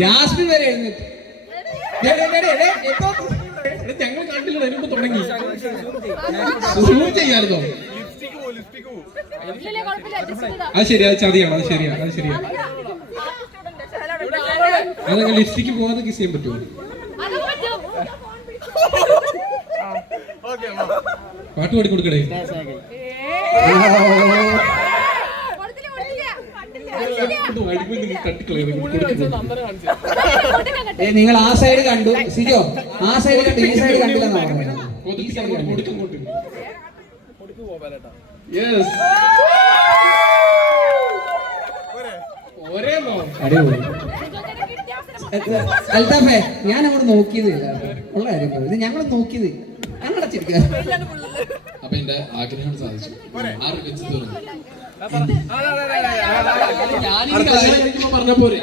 Jasmine വരെ എഴുന്നേറ്റ്. ഞങ്ങൾ കണ്ടില്ല മുമ്പ് തുടങ്ങി. സൂം ചെയ്തോ. അത് ശരി അത് ചതിയാണ് അത് ശരിയാ അത് ശരിയാ. അത് ലിപ്സ്റ്റിക്ക് പോകാതെ കിസ് ചെയ്യാൻ പറ്റുമോ. പാട്ട് പാടി കൊടുക്കടേ. നിങ്ങൾ ആ സൈഡ് കണ്ടു. സിജോ ആ സൈഡ് കണ്ടു ഈ സൈഡ് കണ്ടില്ല അൽതാഫേ ഈ സൈഡ് ഞാൻ അങ്ങോട്ട് നോക്കിയതില്ല ഉള്ള കാര്യം. ഇത് ഞങ്ങൾ നോക്കിയത്. ഞങ്ങൾ ചിരിക്കുക അപ്പൊ എന്റെ ആഗ്രഹം സാധിച്ചു. ആറ് വെച്ച് തീർന്നു. പറഞ്ഞ പോരെ?